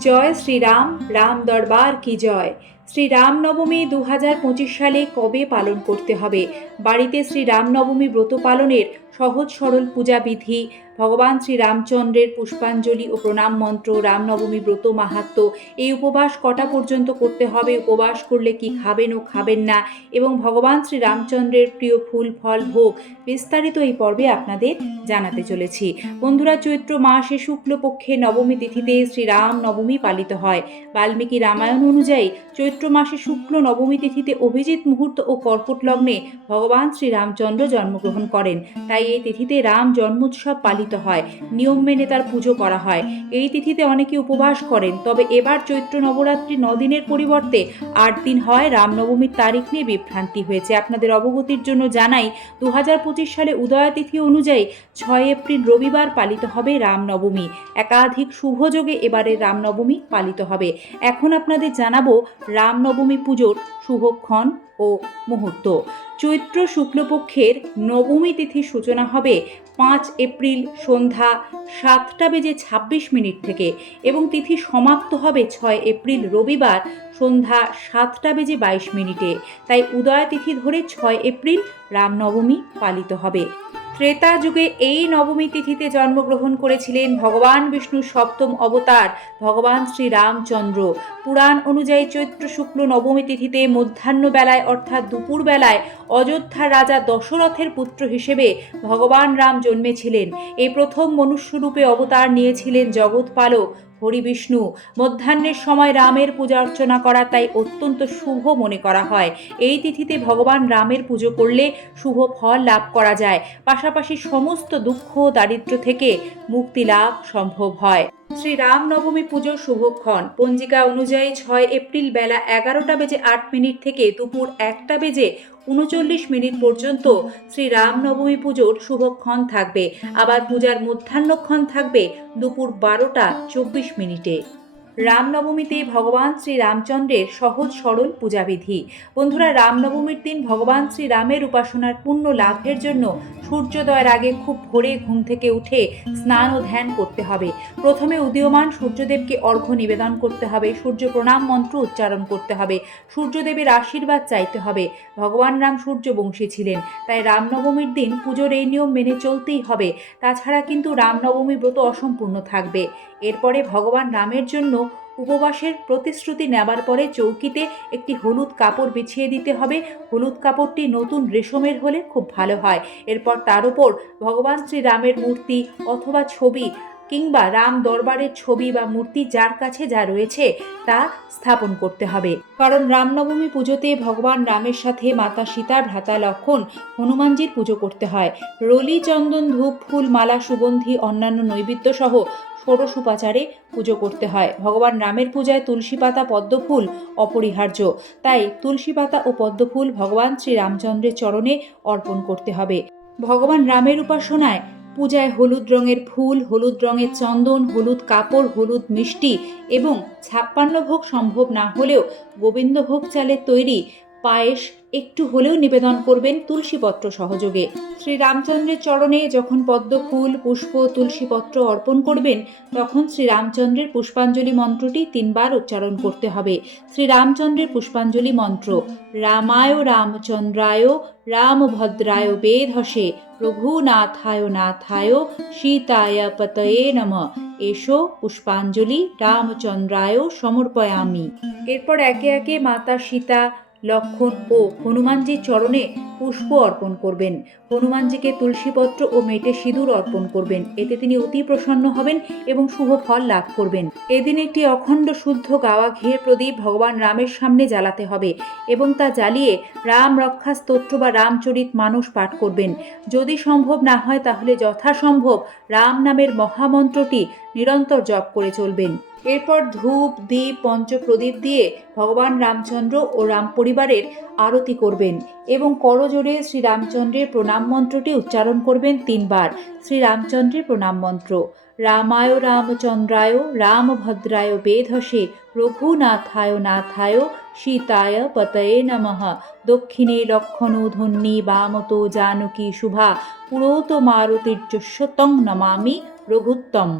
জয় শ্রীরাম রাম দরবার কি জয় শ্রী রামনবমী দু হাজার পঁচিশ সালে কবে পালন করতে হবে? বাড়িতে শ্রী রামনবমী ব্রত পালনের সহজ সরল পূজা বিধি ভগবান শ্রী রামচন্দ্রের পুষ্পাঞ্জলি ও প্রণাম মন্ত্র, রামনবমী ব্রত মাহাত্ম এই উপবাস কটা পর্যন্ত করতে হবে? উপবাস করলে কি খাবেন ও খাবেন না? এবং ভগবান শ্রী রামচন্দ্রের প্রিয় ফুল, ফল, ভোগ বিস্তারিত এই পর্বে আপনাদের জানাতে চলেছি। বন্ধুরা, চৈত্র মাসে শুক্লপক্ষে নবমী তিথিতে শ্রীরাম নবমী পালিত হয়। বাল্মীকি রামায়ণ অনুযায়ী চৈত্র মাসে শুক্ল নবমী তিথিতে অভিজিৎ মুহূর্ত ও কর্কট লগ্নে ভগবান শ্রীরামচন্দ্র জন্মগ্রহণ করেন। তাই এই তিথিতে রাম জন্মোৎসব পালিত হয়। নিয়ম মেনে তার পুজো করা হয়। এই তিথিতে অনেকে উপবাস করেন। তবে এবার চৈত্র নবরাত্রি দিনের পরিবর্তে আট দিন হয় রামনবমীর তারিখ নিয়ে বিভ্রান্তি হয়েছে। আপনাদের অবগতির জন্য জানাই দু হাজার পঁচিশ সালে উদয়া তিথি অনুযায়ী ছয় এপ্রিল রবিবার পালিত হবে রামনবমী একাধিক শুভযোগে এবারে রামনবমী পালিত হবে। এখন আপনাদের জানাব রামনবমী পুজোর শুভক্ষণ ও মুহূর্ত। চৈত্র শুক্লপক্ষের নবমী তিথির সূচনা হবে পাঁচ এপ্রিল সন্ধ্যা সাতটা বেজে ছাব্বিশ মিনিট থেকে এবং তিথি সমাপ্ত হবে ছয় এপ্রিল রবিবার সন্ধ্যা সাতটা বেজে বাইশ মিনিটে। তাই উদয় তিথি ধরে ছয় এপ্রিল রামনবমী পালিত হবে। ত্রেতা যুগে এই নবমী তিথিতে জন্মগ্রহণ করেছিলেন ভগবান বিষ্ণুর সপ্তম অবতার, ভগবান শ্রী রামচন্দ্র। পুরাণ অনুযায়ী চৈত্র শুক্ল নবমী তিথিতে মধ্যাহ্নবেলায় অর্থাৎ দুপুরবেলায় অযোধ্যার রাজা দশরথের পুত্র হিসেবে ভগবান রাম জন্মেছিলেন। এই প্রথম মনুষ্যরূপে অবতার নিয়েছিলেন জগৎপালক হরি বিষ্ণু। মধ্যাহ্নের সময় রামের পূজা অর্চনা করা তাই অত্যন্ত শুভ মনে করা হয়। এই তিথিতে ভগবান রামের পুজো করলে শুভ ফল লাভ করা যায়। পাশাপাশি সমস্ত দুঃখ দারিদ্র থেকে মুক্তি লাভ সম্ভব হয়। শ্রী রাম নবমী পুজোর শুভক্ষণ। পঞ্জিকা অনুযায়ী ছয় এপ্রিল বেলা এগারোটা বেজে আট মিনিট থেকে দুপুর একটা বেজে উনচল্লিশ মিনিট পর্যন্ত শ্রী রাম নবমী পুজোর শুভক্ষণ থাকবে। আবার পূজার মধ্যাহ্নক্ষণ থাকবে দুপুর বারোটা চব্বিশ মিনিটে। রামনবমীতে ভগবান শ্রী রামচন্দ্রের সহজ সরল পূজাবিধি। বন্ধুরা, রামনবমীর দিন ভগবান শ্রী রামের উপাসনার পূর্ণ লাভের জন্য সূর্যোদয়ের আগে খুব ভোরে ঘুম থেকে উঠে স্নান ও ধ্যান করতে হবে। প্রথমে উদীয়মান সূর্যদেবকে অর্ঘ্য নিবেদন করতে হবে, সূর্য প্রণাম মন্ত্র উচ্চারণ করতে হবে, সূর্যদেবের আশীর্বাদ চাইতে হবে। ভগবান রাম সূর্যবংশী ছিলেন, তাই রামনবমীর দিন পুজোর এই নিয়ম মেনে চলতেই হবে। তাছাড়া কিন্তু রামনবমী ব্রত অসম্পূর্ণ থাকবে। এরপরে ভগবান রামের জন্য উপবাসের প্রতিশ্রুতি নেবার পরে চৌকিতে একটি হলুদ কাপড় বিছিয়ে দিতে হবে। হলুদ কাপড়টি নতুন রেশমের হলে খুব ভালো হয়। এরপর তার উপর ভগবান শ্রীরামের মূর্তি অথবা ছবি কিংবা রাম দরবারের ছবি বা মূর্তি যার কাছে যা রয়েছে তা স্থাপন করতে হবে। কারণ রামনবমী পুজোতে ভগবান রামের সাথে মাতা সীতা ভ্রাতা লক্ষণ হনুমানজির পুজো করতে হয়। রলি, চন্দন, ধূপ, ফুল, মালা, সুগন্ধি, অন্যান্য নৈবেদ্য সহ ষোড়শ উপাচারে পুজো করতে হয়। ভগবান রামের পূজায় তুলসী পাতা পদ্মফুল অপরিহার্য। তাই তুলসী পাতা ও পদ্মফুল ভগবান শ্রী রামচন্দ্রের চরণে অর্পণ করতে হবে। ভগবান রামের উপাসনায় পূজায় হলুদ রঙের ফুল, হলুদ রঙের চন্দন, হলুদ কাপড়, হলুদ মিষ্টি এবং ছাপ্পান্ন ভোগ সম্ভব না হলেও গোবিন্দভোগ চালের তৈরি পায়েস একটু হলেও নিবেদন করবেন তুলসীপত্র সহযোগে। শ্রী রামচন্দ্রের চরণে যখন পদ্ম ফুল, পুষ্প, তুলসীপত্র অর্পণ করবেন, তখন শ্রী রামচন্দ্রের পুষ্পাঞ্জলি মন্ত্রটি তিনবার উচ্চারণ করতে হবে। শ্রী রামচন্দ্রের পুষ্পাঞ্জলি মন্ত্র, রামায় রামচন্দ্রায়, রামভদ্রায় বেধসে রঘুনাথায় নাথায়, সীতায় পতয়ে নম। এসো পুষ্পাঞ্জলি রামচন্দ্রায় সমর্পয়ামি। এরপর একে একে মাতা সীতা লক্ষণ ও হনুমানজির চরণে পুষ্প অর্পণ করবেন। হনুমানজিকে তুলসীপত্র ও মেটে সিঁদুর অর্পণ করবেন। এতে তিনি অতি প্রসন্ন হবেন এবং শুভ ফল লাভ করবেন। এদিন একটি অখণ্ড শুদ্ধ গাওয়া ঘিয়ের প্রদীপ ভগবান রামের সামনে জ্বালাতে হবে এবং তা জ্বালিয়ে রাম রক্ষা স্তোত্র বা রামচরিত মানুষ পাঠ করবেন। যদি সম্ভব না হয় তাহলে যথাসম্ভব রাম নামের মহামন্ত্রটি নিরন্তর জপ করে চলবেন। এরপর ধূপ দ্বীপ পঞ্চপ্রদীপ দিয়ে ভগবান রামচন্দ্র ও রাম পরিবারের আরতি করবেন এবং করজোড়ে শ্রীরামচন্দ্রের প্রণাম মন্ত্রটি উচ্চারণ করবেন তিনবার। শ্রীরামচন্দ্রের প্রণাম মন্ত্র, রামায় রামচন্দ্রায়, রামভদ্রায় বেধসে, রঘুনাথায় নাথায়, সীতায় পতয়ে নমঃ। দক্ষিণে লক্ষণ ধন্যী বামত জানকী শুভা পুরোত মারুতির্যস্বতং নমামি রঘুত্তম।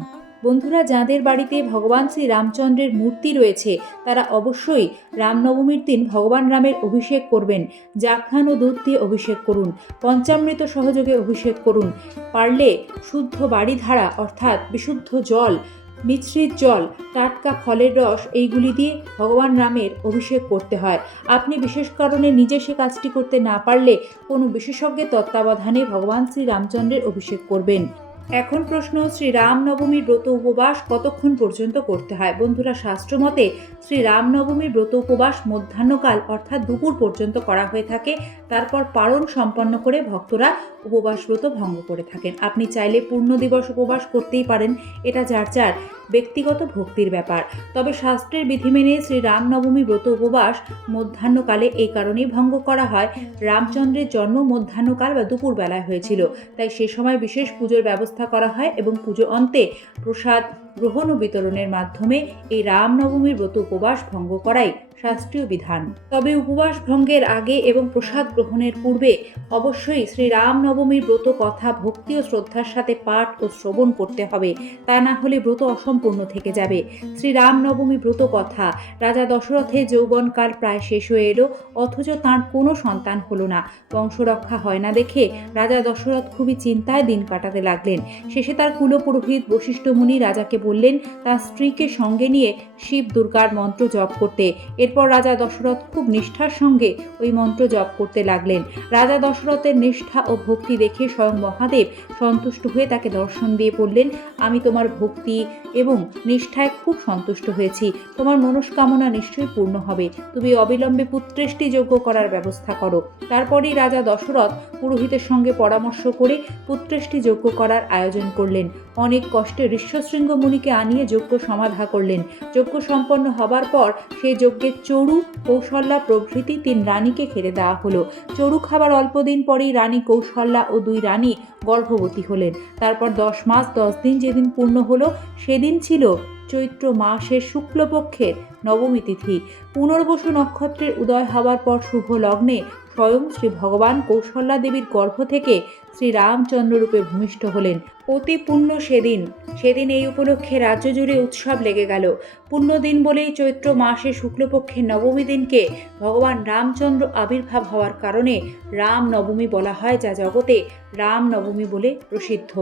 বন্ধুরা, যাদের বাড়িতে ভগবান শ্রী রামচন্দ্রের মূর্তি রয়েছে, তারা অবশ্যই রামনবমীর দিন ভগবান রামের অভিষেক করবেন। জাফরান ও দুধ দিয়ে অভিষেক করুন, পঞ্চামৃত সহযোগে অভিষেক করুন। পারলে শুদ্ধ বাড়ি ধারা অর্থাৎ বিশুদ্ধ জল, মিশ্রিত জল, টাটকা ফলের রস, এইগুলি দিয়ে ভগবান রামের অভিষেক করতে হয়। আপনি বিশেষ কারণে নিজে সে কাজটি করতে না পারলে কোনো বিশেষজ্ঞের তত্ত্বাবধানে ভগবান শ্রী রামচন্দ্রের অভিষেক করবেন। এখন প্রশ্ন, শ্রী রামনবমীর ব্রত উপবাস কতক্ষণ পর্যন্ত করতে হয়? বন্ধুরা শাস্ত্র মতে শ্রী রামনবমীর ব্রত উপবাস মধ্যাহ্নকাল, অর্থাৎ দুপুর পর্যন্ত করা হয়ে থাকে। তারপর পারণ সম্পন্ন করে ভক্তরা উপবাস ব্রত ভঙ্গ করে থাকেন। আপনি চাইলে পূর্ণ দিবস উপবাস করতেই পারেন। এটা যার যার ব্যক্তিগত ভক্তির ব্যাপার। তবে শাস্ত্রের বিধি মেনে শ্রী রামনবমী ব্রত উপবাস মধ্যাহ্নকালে এই কারণেই ভঙ্গ করা হয়। রামচন্দ্রের জন্ম মধ্যাহ্নকাল বা দুপুরবেলায় হয়েছিল। তাই সে সময় বিশেষ পুজোর ব্যবস্থা করা হয় এবং পুজো অন্তে প্রসাদ গ্রহণ ও বিতরণের মাধ্যমে এই রামনবমীর ব্রত উপবাস ভঙ্গ করাই শাস্ত্রীয় বিধান। তবে উপবাস ভঙ্গের আগে এবং প্রসাদ গ্রহণের পূর্বে অবশ্যই শ্রী রামনবমীর ব্রত কথা, ভক্তি ও শ্রদ্ধার সাথে পাঠ ও শ্রবণ করতে হবে। তা না হলে ব্রত অসম্পূর্ণ থেকে যাবে। শ্রী রামনবমী ব্রত কথা, রাজা দশরথের যৌবনকাল প্রায় শেষ হয়ে এলো, অথচ তার কোনো সন্তান হলো না। বংশরক্ষা হয় না দেখে রাজা দশরথ খুবই চিন্তায় দিন কাটাতে লাগলেন। শেষে তার কুলপুরোহিত বশিষ্ঠ মুনি রাজাকে বললেন, তার স্ত্রীকে সঙ্গে নিয়ে শিব দুর্গার মন্ত্র জপ করতে। এরপর রাজা দশরথ খুব নিষ্ঠার সঙ্গে ওই মন্ত্র জপ করতে লাগলেন। রাজা দশরথের নিষ্ঠা ও ভক্তি দেখে স্বয়ং মহাদেব সন্তুষ্ট হয়ে তাকে দর্শন দিয়ে বললেন, আমি তোমার ভক্তি এবং নিষ্ঠায় খুব সন্তুষ্ট হয়েছি। তোমার মনস্কামনা নিশ্চয়ই পূর্ণ হবে। তুমি অবিলম্বে পুত্রেষ্টি যোগ্য করার ব্যবস্থা করো। তারপরেই রাজা দশরথ পুরোহিতের সঙ্গে পরামর্শ করে পুত্রেষ্টি যোগ্য করার আয়োজন করলেন। অনেক কষ্টে ঋষ্যশৃঙ্গ মুনিকে আনিয়ে যজ্ঞ সমাধা করলেন। যজ্ঞ সম্পন্ন হবার পর সেই যজ্ঞের চড়ু, কৌশল্যা প্রভৃতি তিন রানীকে খেতে দেওয়া হলো। চড়ু খাবার অল্পদিন পরেই রানী কৌশল্যা ও দুই রানী গর্ভবতী হলেন। তারপর দশ মাস, দশ দিন যেদিন পূর্ণ হলো, সেদিন ছিল চৈত্র মাসের শুক্লপক্ষের নবমী তিথি। পুনর্বসু নক্ষত্রের উদয় হওয়ার পর শুভ লগ্নে স্বয়ং শ্রী ভগবান কৌশল্যা দেবীর গর্ভ থেকে শ্রী রামচন্দ্ররূপে ভূমিষ্ঠ হলেন। অতি পুণ্য সেদিন। সেদিন এই উপলক্ষে রাজ্য জুড়ে উৎসব লেগে গেল। পুণ্যদিন বলেই চৈত্র মাসে শুক্লপক্ষের নবমী দিনকে ভগবান রামচন্দ্র আবির্ভাব হওয়ার কারণে রাম নবমী বলা হয়, যা জগতে রাম নবমী বলে প্রসিদ্ধ।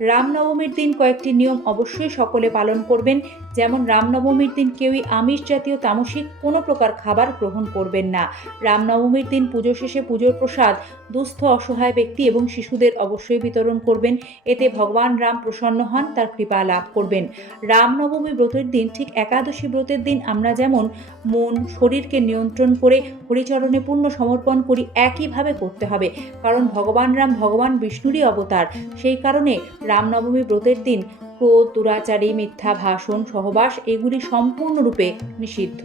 রামনবমীর দিন কয়েকটি নিয়ম অবশ্যই সকলে পালন করবেন। যেমন, রামনবমীর দিন কেউই আমিষ জাতীয় তামসিক কোনো প্রকার খাবার গ্রহণ করবেন না। রামনবমীর দিন পুজো শেষে পুজোর প্রসাদ দুস্থ, অসহায় ব্যক্তি এবং শিশুদের অবশ্যই বিতরণ করবেন। এতে ভগবান রাম প্রসন্ন হন, তার কৃপা লাভ করবেন। রামনবমী ব্রতের দিন ঠিক একাদশী ব্রতের দিন আমরা যেমন মন, শরীরকে নিয়ন্ত্রণ করে হরিচরণে পূর্ণ সমর্পণ করি, একইভাবে করতে হবে। কারণ ভগবান রাম ভগবান বিষ্ণুরই অবতার। সেই কারণে রামনবমী ব্রতের দিন ক্রোধ, দুরাচারী, মিথ্যা, ভাষণ, সহবাস এগুলি সম্পূর্ণরূপে নিষিদ্ধ।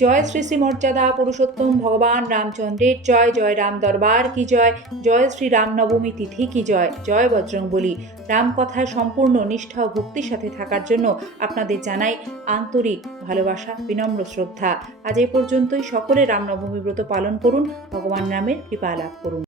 জয় শ্রী শ্রী মর্যাদা পুরুষোত্তম ভগবান রামচন্দ্রের জয় জয় রাম দরবার কি জয় জয় শ্রী রামনবমী তিথি কি জয় জয় বজরং বলি রাম কথায় সম্পূর্ণ নিষ্ঠা ও ভক্তির সাথে থাকার জন্য আপনাদের জানাই আন্তরিক ভালোবাসা, বিনম্র শ্রদ্ধা। আজ এ পর্যন্তই। সকলে রামনবমী ব্রত পালন করুন, ভগবান রামের কৃপা লাভ করুন।